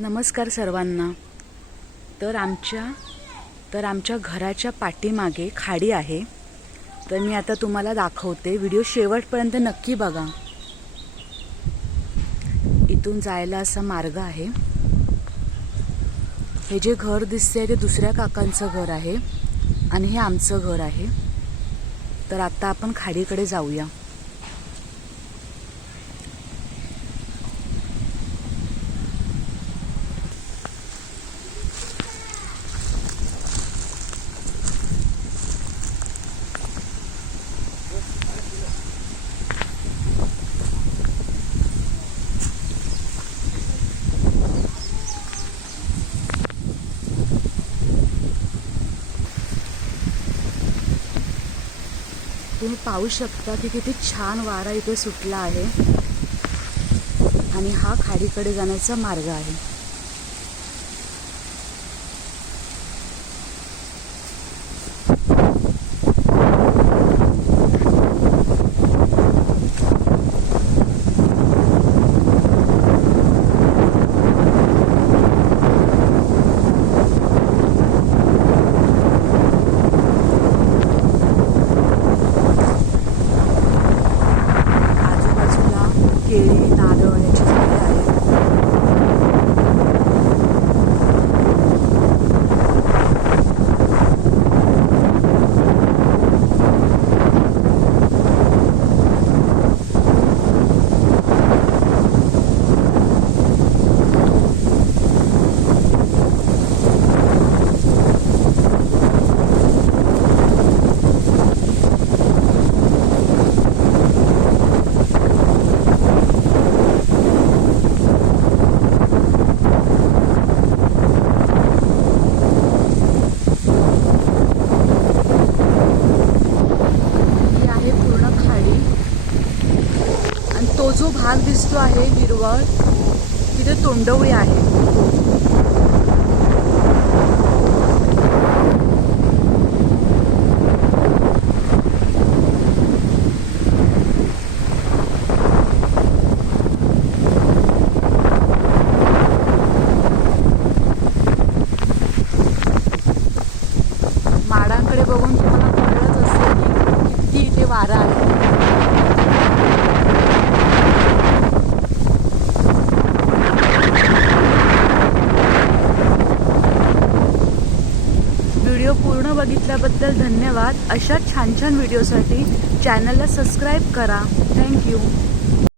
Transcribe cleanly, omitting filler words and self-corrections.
नमस्कार सर्वांना। तर आमच्या घराच्या पाठीमागे खाडी आहे। तर मी आता तुम्हाला दाखवते, व्हिडिओ शेवटपर्यंत नक्की बघा। इथून जायला असा मार्ग आहे। हे जे घर दिसते ते दुसऱ्या काकांचं घर आहे आणि हे आमचं घर आहे। तर आता आपण खाडीकडे जाऊया। तुम्ही पाहू शकता की किती छान वारा इथे सुटला आहे आणि हा खाडीकडे जाण्याचा मार्ग आहे। केळी, नारळ याची झाडे आहेत। तो जो भाग दिसतो आहे हिरवळ, तिथे तोंडवळी आहे। माडांकडे बघून तुम्हाला कळलंच असेल की किती इथे वारा आहे। व्हिडिओ पूर्ण बघितल्याबद्दल धन्यवाद। अशा छान छान व्हिडिओसाठी चॅनलला सबस्क्राईब करा। थँक्यू।